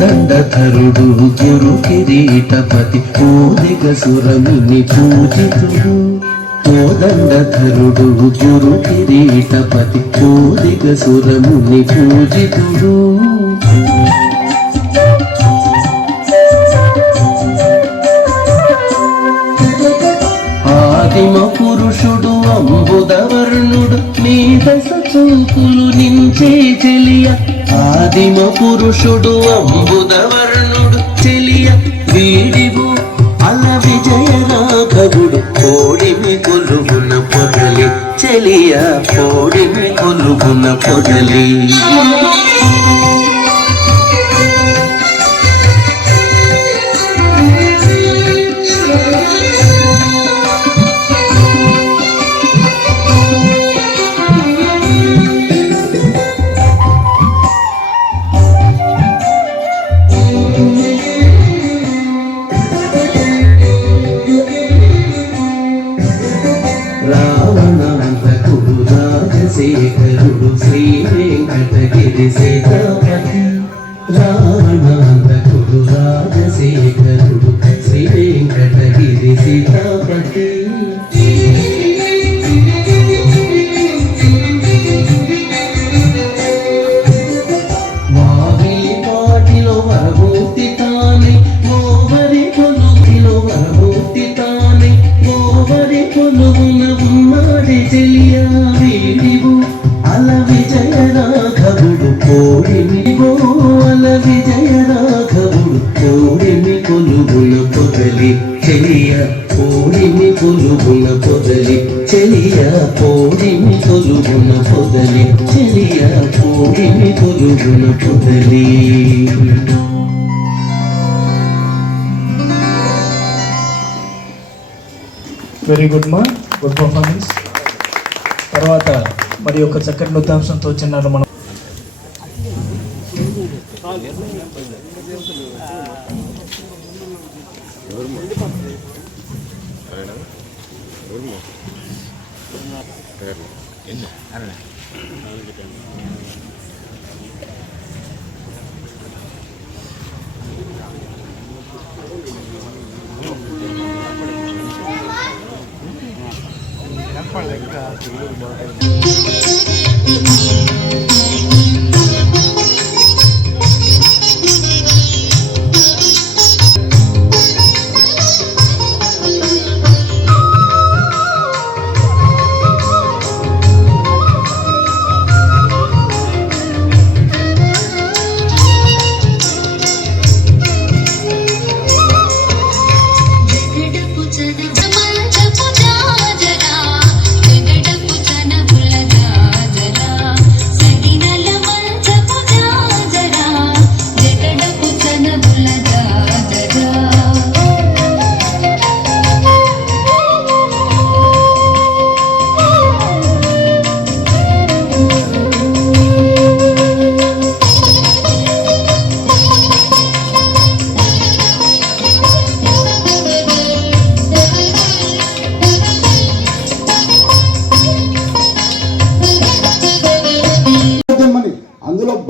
కోదండధరుడు గురు కిరీటపతి కోదిగ సురముని పూజితుడు కోదండధరుడు గురు కిరీటపతి కోదిగ సురముని పూజితుడు ఆదిమ పురుషుడు అంబుదవర్ణుడు మీదస చూపులు నించే చెలియ ఆదిమ పురుషుడు అంబుదవర్ణుడు చెలియ వీడివు అల విజయ రాఘవుడు కోడిమి కొలుగున పొగలి చెలియ కోడిమి కొలుగున పొగలి రావణాంతకుడు రాజశేఖరుడు శ్రీ వెంకటగిరి సీతాపతి రావణాంతకుడు రాజశేఖరుడు శ్రీ వెంకటగిరి సీతాపతి వారి పాటిలో వరమూర్తి తాని ఓవరి కొలుకిలో వరమూర్తి తాని ఓవరి కొలువున ఉన్నాడి చెలియా వీడివు అల విజయ రాఘవుడు కోడిమిగో అల విజయ రాఘవుడు కోడిమి కొలుగున పొదలి చెలియ కోడిమి కొలుగున పొదలి చెలియ కోడిమి కొలుగున పొదలి చెలియ కోడిమి కొలుగున పొదలి వెరీ గుడ్ మా గుడ్ పర్ఫార్మెన్స్. తర్వాత మరి ఒక చక్కటి నృత్యాంశంతో చిన్నారు మనం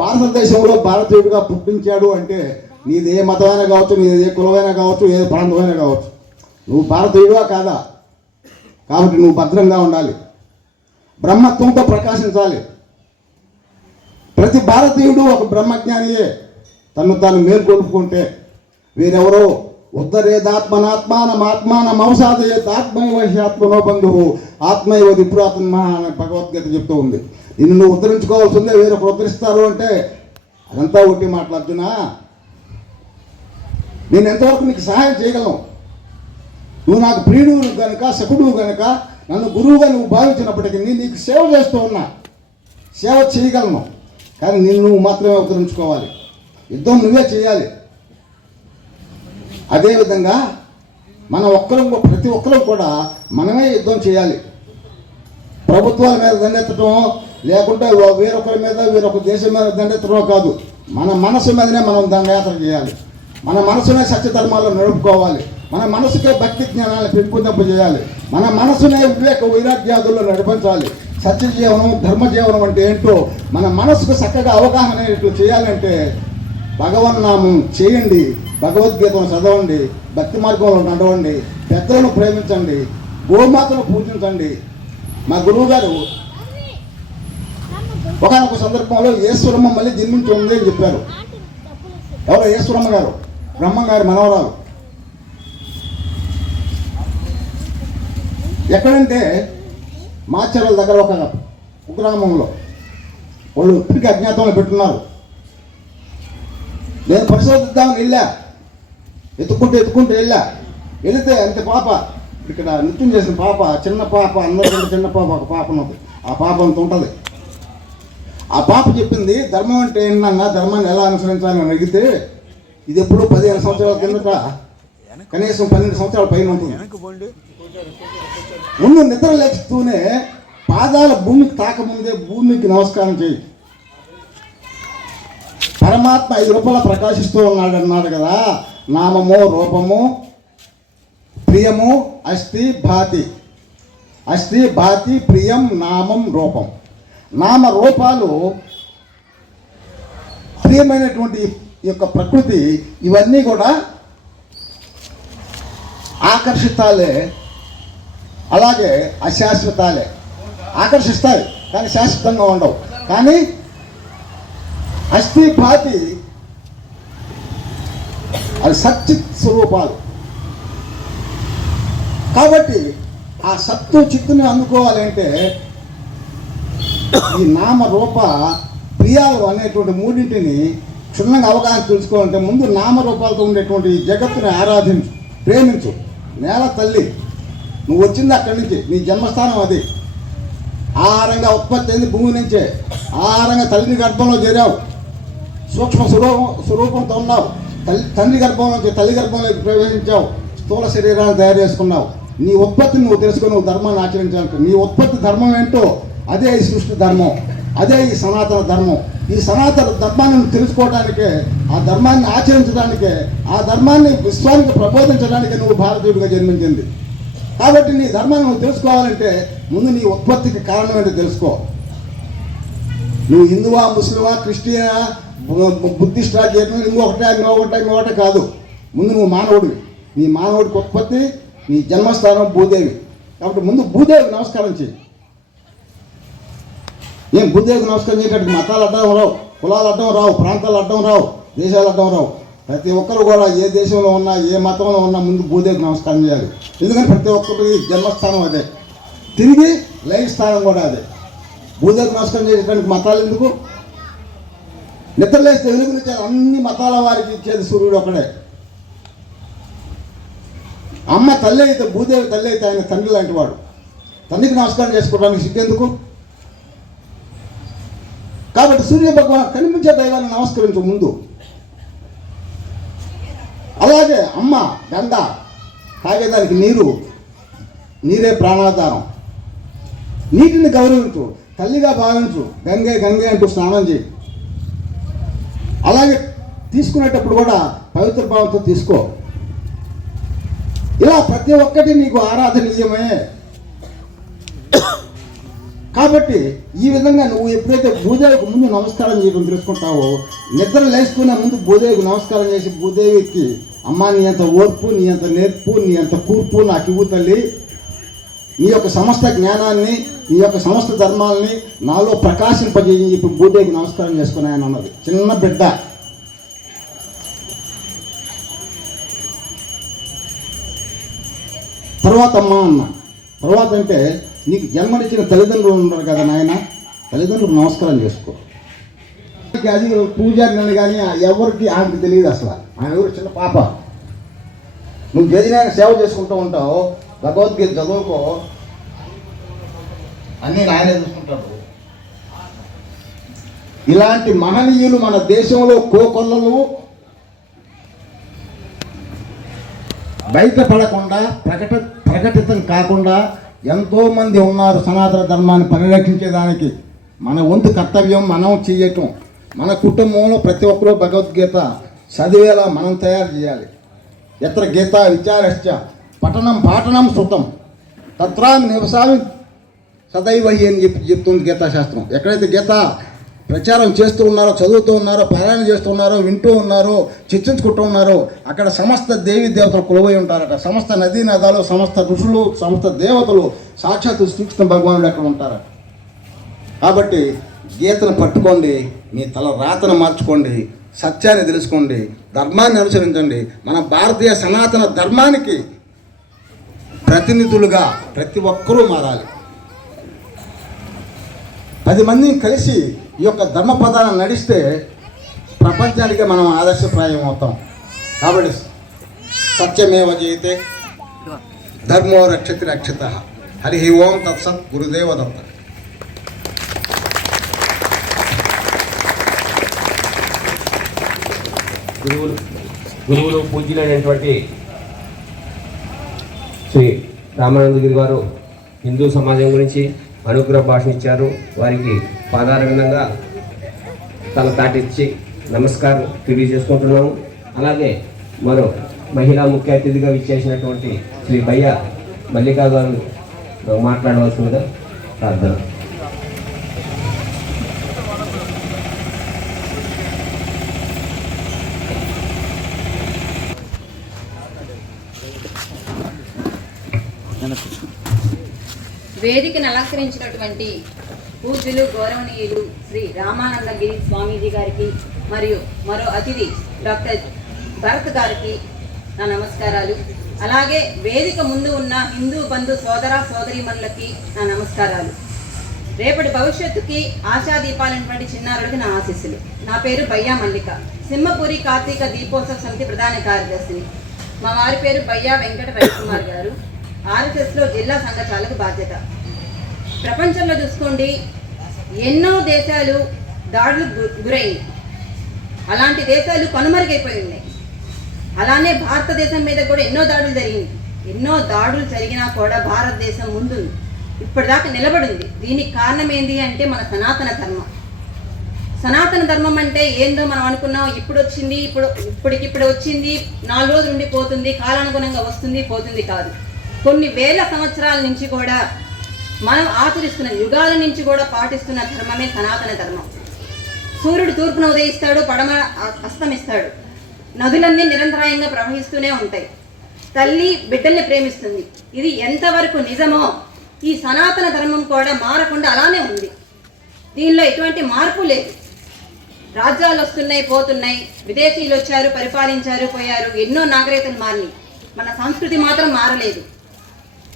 భారతదేశంలో భారతీయుడిగా పుట్టించాడు అంటే నీది ఏ మతమైనా కావచ్చు, నీది ఏ కులమైనా కావచ్చు, ఏ ప్రాంతమైనా కావచ్చు, నువ్వు భారతీయుడిగా కాదా? కాబట్టి నువ్వు భద్రంగా ఉండాలి, బ్రహ్మత్వంతో ప్రకాశించాలి. ప్రతి భారతీయుడు ఒక బ్రహ్మజ్ఞానియే. తను తాను మేల్కొల్పుకుంటే వీరెవరో ఉద్ధరేదాత్మనాత్మానమాత్మానమవసాదయేత్ ఆత్మైవశాత్మనో బంధువు ఆత్మైవ దిపురాత్మ అనే భగవద్గీత చెప్తూ ఉంది. నిన్ను నువ్వు ఉద్ధరించుకోవాల్సిందే, వేరొకరు ఉద్ధరిస్తారు అంటే అదంతా ఒట్టి మాట్లాడుతున్నా. నేను ఎంతవరకు నీకు సహాయం చేయగలను? నువ్వు నాకు ప్రియుడు కనుక, సకుడు కనుక, నన్ను గురువుగా నువ్వు భావించినప్పటికీ నేను నీకు సేవ చేస్తూ ఉన్నా, సేవ చేయగలను. కానీ నిన్ను నువ్వు మాత్రమే ఉద్ధరించుకోవాలి, యుద్ధం నువ్వే చేయాలి. అదేవిధంగా ప్రతి ఒక్కరం కూడా మనమే యుద్ధం చేయాలి. ప్రభుత్వాల మీద దండెత్తడం, లేకుంటే వేరొకరి మీద, వేరొక దేశం మీద దండెత్తడం కాదు. మన మనసు మీదనే మనం దండయాత్ర చేయాలి. మన మనసునే సత్యధర్మాలను నడుపుకోవాలి. మన మనసుకే భక్తి జ్ఞానాన్ని పెంపొందింపజేయాలి. మన మనసునే వివేక వైరాగ్యాదుల్లో నడిపించాలి. సత్య జీవనం, ధర్మ జీవనం అంటే ఏంటో మన మనసుకు చక్కగా అవగాహన చేయాలంటే భగవన్నామం చేయండి, భగవద్గీతను చదవండి, భక్తి మార్గంలో నడవండి, పెద్దలను ప్రేమించండి, గోమాతను పూజించండి. మా గురువు గారు ఒకనొక సందర్భంలో ఈశ్వరమ్మ మళ్ళీ జన్మించి ఉంది అని చెప్పారు. ఎవరో ఈశ్వరమ్మ గారు, బ్రహ్మ గారి మనవరాలు. ఎక్కడంటే మాచర్ల దగ్గర ఒక కుగ్రామంలో వాళ్ళు ఇప్పటికీ అజ్ఞాతంలో పెట్టున్నారు. నేను పరిశోధిద్దామని వెళ్ళా, ఎత్తుకుంటూ వెళితే అంత పాప, ఇక్కడ నృత్యం చేసిన పాప, చిన్న పాప, అందరికంటే చిన్న పాప, ఒక పాప ఉన్నది. ఆ పాప అంత ఉంటుంది. ఆ పాప చెప్పింది ధర్మం అంటే ఏంటన్నా, ధర్మాన్ని ఎలా అనుసరించాలని అడిగితే ఇది ఎప్పుడు 15 సంవత్సరాల కిందట, కనీసం 12 సంవత్సరాల పైన ఉంటుంది. ముందు నిద్ర లేస్తూనే పాదాల భూమికి తాకముందే భూమికి నమస్కారం చేయి. పరమాత్మ 5 రూపాయలు ప్రకాశిస్తూ ఉన్నాడు అన్నాడు కదా. నామము, రూపము, ప్రియము, అస్థి భాతి. అస్థి భాతి, ప్రియం, నామం, రూపం. నామ రూపాలు ప్రియమైనటువంటి ఈ యొక్క ప్రకృతి, ఇవన్నీ కూడా ఆకర్షితాలే, అలాగే అశాశ్వతాలే. ఆకర్షిస్తాయి కానీ శాశ్వతంగా ఉండవు. కానీ అస్థి భాతి అది సచ్చిత్ స్వరూపాలు. కాబట్టి ఆ సత్తు చిత్తుని అందుకోవాలంటే ఈ నామ రూప ప్రియాలు అనేటువంటి మూడింటిని క్షుణ్ణంగా అవగాహన తెలుసుకోవాలంటే ముందు నామరూపాలతో ఉండేటువంటి ఈ జగత్తుని ఆరాధించు, ప్రేమించు. నేల తల్లి, నువ్వు వచ్చింది అక్కడి నుంచి, నీ జన్మస్థానం అది. ఆహారంగా ఉత్పత్తి అయింది భూమి నుంచే. ఆహారంగా తల్లిని గర్భంలో చేరావు, సూక్ష్మ స్వరూపంతో ఉన్నావు. తండ్రి గర్భంలోకి, తల్లి గర్భంలోకి ప్రవేశించావు, స్థూల శరీరాన్ని తయారు చేసుకున్నావు. నీ ఉత్పత్తిని నువ్వు తెలుసుకొని నువ్వు ధర్మాన్ని ఆచరించాలంటే నీ ఉత్పత్తి ధర్మం ఏంటో అదే ఈ సృష్టి ధర్మం, అదే ఈ సనాతన ధర్మం. ఈ సనాతన ధర్మాన్ని తెలుసుకోవడానికే, ఆ ధర్మాన్ని ఆచరించడానికే, ఆ ధర్మాన్ని విశ్వానికి ప్రబోధించడానికే నువ్వు భారతీయుడిగా జన్మించింది. కాబట్టి నీ ధర్మాన్ని నువ్వు తెలుసుకోవాలంటే ముందు నీ ఉత్పత్తికి కారణం ఏంటో తెలుసుకో. నువ్వు హిందువా, ముస్లిమా, క్రిస్టియనా, బుద్ధిస్టా, జైన్, ఇంకొకటే కాదు. ముందు నువ్వు మానవుడివి. నీ మానవుడికి ఉత్పత్తి, నీ జన్మస్థానం భూదేవి. కాబట్టి ముందు భూదేవికి నమస్కారం చేయి. ఏం భూదేవికి నమస్కారం చేయడానికి మతాలు అడ్డం రావు, కులాలు అడ్డం రావు, ప్రాంతాలు అడ్డం రావు, దేశాలు అడ్డం రావు. ప్రతి ఒక్కరు కూడా ఏ దేశంలో ఉన్నా, ఏ మతంలో ఉన్నా ముందు భూదేవికి నమస్కారం చేయాలి. ఎందుకంటే ప్రతి ఒక్కరికి జన్మస్థానం అదే, తిరిగి లైఫ్ స్థానం కూడా అదే. భూదేవికి నమస్కారం చేయడానికి మతాలు ఎందుకు? నిద్రలేస్తే వెలుగునిచ్చేది అన్ని మతాల వారికి ఇచ్చేది సూర్యుడు ఒకడే. అమ్మ తల్లి అయితే, భూదేవి తల్లి అయితే ఆయన తండ్రి లాంటి వాడు. తండ్రికి నమస్కారం చేసుకోవడానికి సిగ్గెందుకు? కాబట్టి సూర్య భగవాన్ కనిపించే దైవాన్ని నమస్కరించు ముందు. అలాగే అమ్మ గంగ, తాగేదానికి నీరే ప్రాణాధారం. నీటిని గౌరవించు, తల్లిగా భావించు. గంగే గంగే అంటూ స్నానం చేయి. అలాగే తీసుకునేటప్పుడు కూడా పవిత్ర భావంతో తీసుకో. ఇలా ప్రతి ఒక్కటి నీకు ఆరాధనీయమే. కాబట్టి ఈ విధంగా నువ్వు ఎప్పుడైతే భూదేవికి ముందు నమస్కారం చేయడం తెలుసుకుంటావో, నిద్ర లేసుకునే ముందు భూదేవికి నమస్కారం చేసి భూదేవికి, అమ్మ నీ అంత ఓర్పు, నీ అంత నేర్పు, నీ అంత కూర్పు నాకు ఇవ్వు తల్లి. నీ యొక్క సమస్త జ్ఞానాన్ని, నీ యొక్క సమస్త ధర్మాలని నాలో ప్రకాశింపజేయని చెప్పి భూదేవికి నమస్కారం చేసుకుని ఆయన అన్నది. చిన్న బిడ్డ. తర్వాత అమ్మ అన్న. తర్వాత అంటే నీకు జన్మనిచ్చిన తల్లిదండ్రులు ఉన్నారు కదా నాయన, తల్లిదండ్రులకు నమస్కారం చేసుకో. అది పూజారిని కానీ ఎవరికి ఆమెకు తెలియదు అసలు. ఆమె ఎవరు చిన్న పాప. నువ్వు గదినాయన సేవ చేసుకుంటూ ఉంటావు, భగవద్గీత చదువుకో, అన్నీ ఆయనే చూసుకుంటాడు. ఇలాంటి మహనీయులు మన దేశంలో కోకొల్లలు బయటపడకుండా, ప్రకటితం కాకుండా ఎంతోమంది ఉన్నారు. సనాతన ధర్మాన్ని పరిరక్షించేదానికి మన వంతు కర్తవ్యం మనం చేయటం. మన కుటుంబంలో ప్రతి ఒక్కరూ భగవద్గీత చదివేలా మనం తయారు చేయాలి. ఎత్ర గీత విచారశ్చ పఠనం పాఠనం శృతం తత్రామి నివసామి సదైవహి అని చెప్తుంది గీతాశాస్త్రం. ఎక్కడైతే గీత ప్రచారం చేస్తూ ఉన్నారో, చదువుతూ ఉన్నారో, పారాయణ చేస్తూ ఉన్నారో, వింటూ ఉన్నారో, చర్చించుకుంటూ ఉన్నారో అక్కడ సమస్త దేవీ దేవతలు కొలువై ఉంటారట. సమస్త నదీ నదాలు, సమస్త ఋషులు, సమస్త దేవతలు, సాక్షాత్తు శ్రీకృష్ణ భగవానుడు అక్కడ ఉంటారట. కాబట్టి గీతను పట్టుకోండి, మీ తల రాతను మార్చుకోండి, సత్యాన్ని తెలుసుకోండి, ధర్మాన్ని అనుసరించండి. మన భారతీయ సనాతన ధర్మానికి ప్రతినిధులుగా ప్రతి ఒక్కరూ మారాలి. 10 మందిని కలిసి ఈ యొక్క ధర్మ పదాలను నడిస్తే ప్రపంచానికి మనం ఆదర్శప్రాయం అవుతాం. కాబట్టి సత్యమేవ జయతే, ధర్మో రక్షతి రక్షిత. హరి ఓం తత్సత్. గురుదేవ దత్త. గురువులు పూజ్యులైనటువంటి శ్రీ రామానందగిరి గారు హిందూ సమాజం గురించి అనుగ్రహ భాషణ ఇచ్చారు. వారికి పాదాల విధంగా తల తాటిచ్చి నమస్కారం తెలియజేసుకుంటున్నాము. అలాగే మరో మహిళా ముఖ్య అతిథిగా విచ్చేసినటువంటి శ్రీ బయ్య మల్లికా గారు మాట్లాడవలసిందిగా ప్రార్థన. వేదికను అలంకరించినటువంటి పూజ్యులు గౌరవనీయులు శ్రీ రామానందగిరి స్వామీజీ గారికి మరియు మరో అతిథి డాక్టర్ భరత్ గారికి నా నమస్కారాలు. అలాగే వేదిక ముందు ఉన్న హిందూ బంధు సోదర సోదరీమణులకి నా నమస్కారాలు. రేపటి భవిష్యత్తుకి ఆశాదీపాలైనటువంటి చిన్నారులకి నా ఆశీస్సులు. నా పేరు బయ్యా మల్లిక, సింహపురి కార్తీక దీపోత్సవ సమితి ప్రధాన కార్యదర్శిని. మా వారి పేరు బయ్యా వెంకట రవికుమార్ గారు, ఆర్ఎస్ఎస్లో జిల్లా సంఘచాలకు బాధ్యత. ప్రపంచంలో చూసుకోండి, ఎన్నో దేశాలు దాడులకు గురైంది. అలాంటి దేశాలు కనుమరుగైపోయి ఉన్నాయి. అలానే భారతదేశం మీద కూడా ఎన్నో దాడులు జరిగింది. ఎన్నో దాడులు జరిగినా కూడా భారతదేశం ముందు ఇప్పటిదాకా నిలబడింది. దీనికి కారణం ఏంటి అంటే మన సనాతన ధర్మం. సనాతన ధర్మం అంటే ఏందో మనం అనుకున్నాం, ఇప్పుడు వచ్చింది, ఇప్పటికిప్పుడు వచ్చింది, 4 రోజులు ఉండి పోతుంది, కాలానుగుణంగా వస్తుంది పోతుంది కాదు. కొన్ని వేల సంవత్సరాల నుంచి కూడా మనం ఆచరిస్తున్న, యుగాల నుంచి కూడా పాటిస్తున్న ధర్మమే సనాతన ధర్మం. సూర్యుడు తూర్పున ఉదయిస్తాడు, పడమ అస్తమిస్తాడు. నదులన్నీ నిరంతరాయంగా ప్రవహిస్తూనే ఉంటాయి. తల్లి బిడ్డల్ని ప్రేమిస్తుంది. ఇది ఎంతవరకు నిజమో ఈ సనాతన ధర్మం కూడా మారకుండా అలానే ఉంది. దీనిలో ఎటువంటి మార్పు లేదు. రాజ్యాలు వస్తున్నాయి పోతున్నాయి, విదేశీయులు వచ్చారు పరిపాలించారు పోయారు, ఎన్నో నాగరికతలు మారినాయి. మన సంస్కృతి మాత్రం మారలేదు.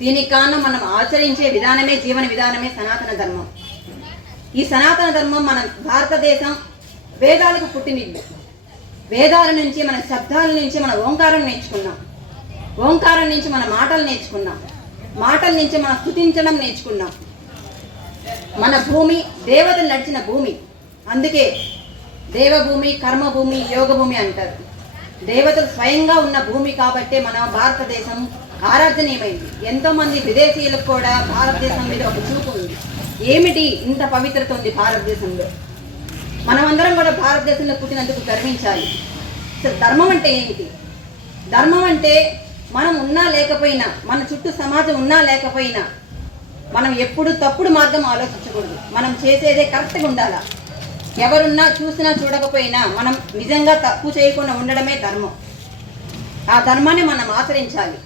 దీనికి కారణం మనం ఆచరించే విధానమే, జీవన విధానమే సనాతన ధర్మం. ఈ సనాతన ధర్మం మన భారతదేశం వేదాలకు పుట్టినిల్లు. వేదాల నుంచి, మన శబ్దాల నుంచి మన ఓంకారం నేర్చుకున్నాం. ఓంకారం నుంచి మన మాటలు నేర్చుకున్నాం. మాటల నుంచి మనం స్తుతించడం నేర్చుకున్నాం. మన భూమి దేవతలు నడిచిన భూమి. అందుకే దేవభూమి, కర్మభూమి, యోగభూమి అంటారు. దేవతలు స్వయంగా ఉన్న భూమి కాబట్టే మన భారతదేశం ఆరాధనీయమైంది. ఎంతోమంది విదేశీయులకు కూడా భారతదేశం మీద ఒక చూపు ఉంది. ఏమిటి ఇంత పవిత్రత ఉంది భారతదేశంలో? మనమందరం కూడా భారతదేశంలో పుట్టినందుకు గర్వించాలి. ధర్మం అంటే ఏంటి? ధర్మం అంటే మనం ఉన్నా లేకపోయినా, మన చుట్టూ సమాజం ఉన్నా లేకపోయినా, మనం ఎప్పుడు తప్పుడు మార్గం ఆలోచించకూడదు. మనం చేసేదే కరెక్ట్గా ఉండాలా. ఎవరున్నా చూసినా చూడకపోయినా మనం నిజంగా తప్పు చేయకుండా ఉండడమే ధర్మం. ఆ ధర్మాన్ని మనం ఆచరించాలి.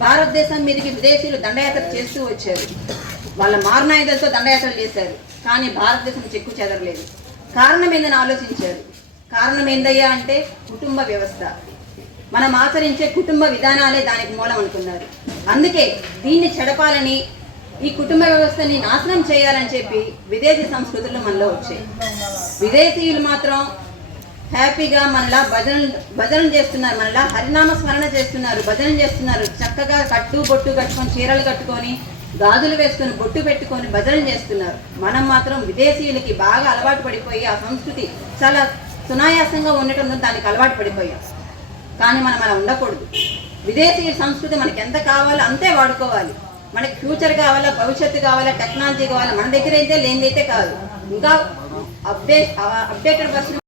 భారతదేశం మీదకి విదేశీయులు దండయాత్ర చేస్తూ వచ్చారు. వాళ్ళ మారణాయుధాలతో దండయాత్రలు చేశారు. కానీ భారతదేశం చెక్కు చెదరలేదు. కారణం ఏందని ఆలోచించారు. కారణం ఏందయ్యా అంటే కుటుంబ వ్యవస్థ. మనం ఆచరించే కుటుంబ విధానాలే దానికి మూలం అనుకున్నారు. అందుకే దీన్ని చెడపాలని, ఈ కుటుంబ వ్యవస్థని నాశనం చేయాలని చెప్పి విదేశీ సంస్కృతులు మనలో వచ్చాయి. విదేశీయులు మాత్రం హ్యాపీగా మనలా భజనలు చేస్తున్నారు, మనలా హరినామ స్మరణ చేస్తున్నారు, భజనలు చేస్తున్నారు. చక్కగా కట్టు బొట్టు కట్టుకొని, చీరలు కట్టుకొని, గాజులు వేసుకొని, బొట్టు పెట్టుకొని భజనలు చేస్తున్నారు. మనం మాత్రం విదేశీయులకి బాగా అలవాటు పడిపోయి ఆ సంస్కృతి చాలా సునాయాసంగా ఉండటంతో దానికి అలవాటు పడిపోయాం. కానీ మనం అలా ఉండకూడదు. విదేశీ సంస్కృతి మనకి ఎంత కావాలో అంతే వాడుకోవాలి. మనకి ఫ్యూచర్ కావాలా, భవిష్యత్తు కావాలా, టెక్నాలజీ కావాలా, మన దగ్గర అయితే లేనిదైతే కాదు. ఇంకా అప్డేటెడ్ వర్షన్